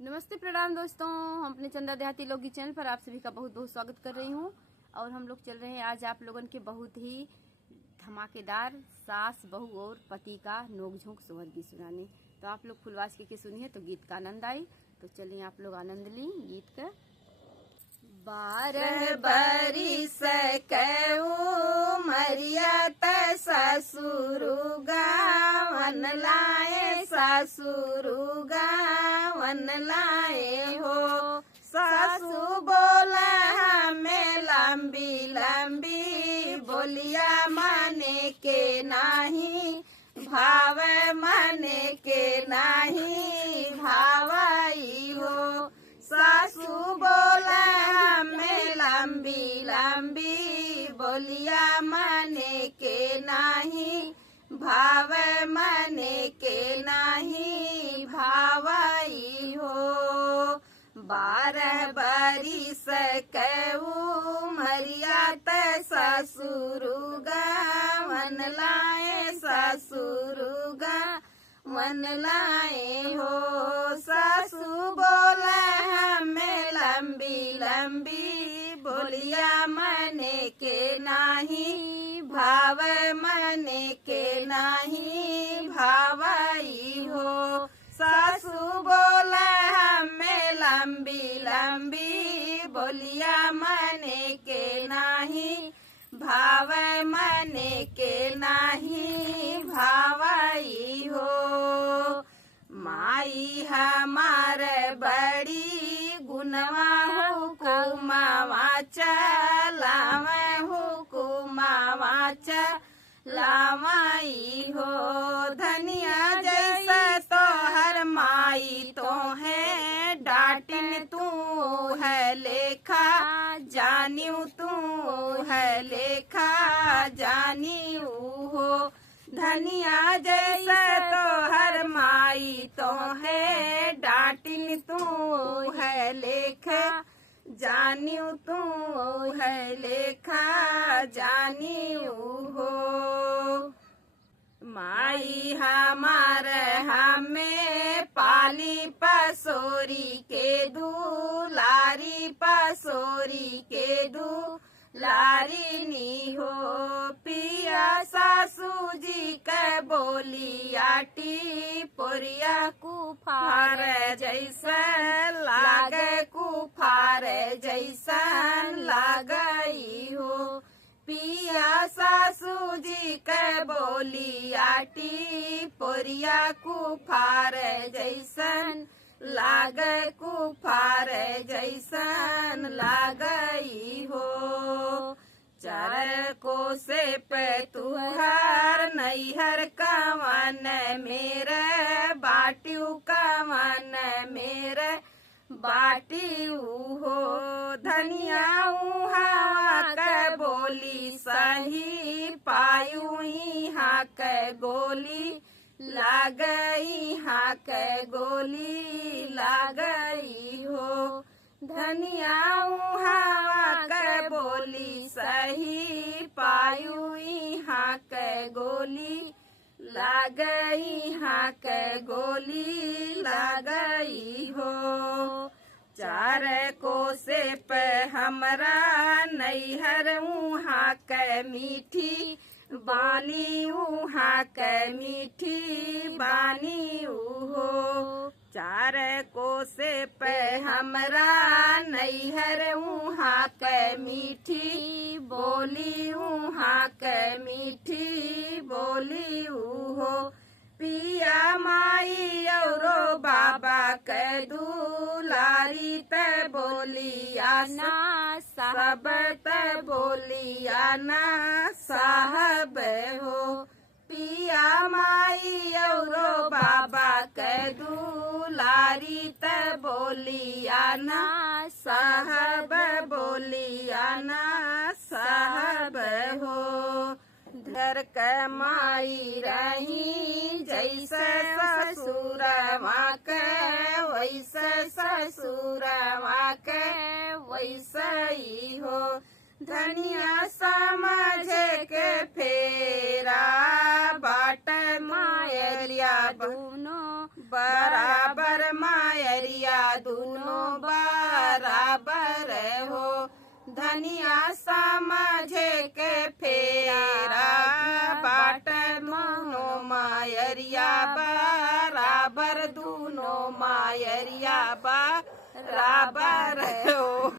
नमस्ते प्रणाम दोस्तों, हम अपने चंदा देहाती लोकगीत चैनल पर आप सभी का बहुत बहुत स्वागत कर रही हूँ। और हम लोग चल रहे हैं आज आप लोगन के बहुत ही धमाकेदार सास बहू और पति का नोकझोंक सोहर गीत सुनाने। तो आप लोग फुलवास के सुनिए तो गीत का आनंद आई। तो चलिए आप लोग आनंद ली गीत का। 12 बरिस मरिया त ससुरु गावन लाए, ससुरु गावन लाए हो। सासू बोला हमें लंबी लंबी बोलिया माने के नाही, भाव माने के नाही भावाई हो। सासू बोला हमें लंबी लंबी बोलिया माने के नाही, भाव माने के नाही भावाई हो। 12 बरिस मरिया त ससुरु गावन लाए, ससुरु गावन लाए हो। सासू बोला हमें लंबी लंबी बोलिया मने के नाही, भाव मने के नाही भावाई हो। सासू बोला हमें लंबी लंबी बोलिया मने के नाही, भाव मने के नाही भावाई हो। माई हमार बड़ी गुनवा हुकुमावा चलावा, हुकुमावा चलावाई हो। धनिया जैसा तो हर माई तो है, डाटिन तू है लेखा जानियो, तू है लेखा जानियो हो। धनिया जैसा तो हर माई तो है, डाटिन तू है लेखा जानियो, तू है लेखा जानियो हो। माई हमार हमें पाली पसोरी के दुलारी, पसोरी के दुलारी नी हो। पिया सासू जी के बोली आटी पोरिया कुफार जैसा लागे, कुफार जैसा लागई हो। पिया सासू जी के बोली आटी पोरिया कुफार जैसन लागे, कुफार जैसन लागई हो। चार को से पे तुहार नैहर कवन मेरे बाटियू, कवन मेरे बाटियू हो। धनिया हवा के बोली सही पायू, यहाँ के गोली लागई, हाँ के गोली लागई हो। धनिया हवा के बोली सही पायू, यहाँ के गोली लागई, हाँ के गोली लागई हो। चार को से पे हमरा नैहर उहाँ के मीठी बानी, उहाँ के मीठी बानी हो। चार को से पे हमरा नैहर उहाँ के मीठी बोली, उहाँ के मीठी बोली हो। पिया माई औरो बाबा के दुलारी त बोलिया ना सब, त बोलिया ना साहब हो। पिया माई औरो बाबा के दुलारी त बोलिया ना साहब, बोलिया ना साहब हो। घर के माई रही जैसे ससुरवा के, वैसे ससुरवा के वैसे ही हो। धनिया समझ के फेरा बाट मायरिया दोनों बराबर मायरिया मायरिया दोनों बराबर हो। धनिया समझे के फेरा बाट दोनों मायरिया बराबर, दोनों मायरिया बराबर हो।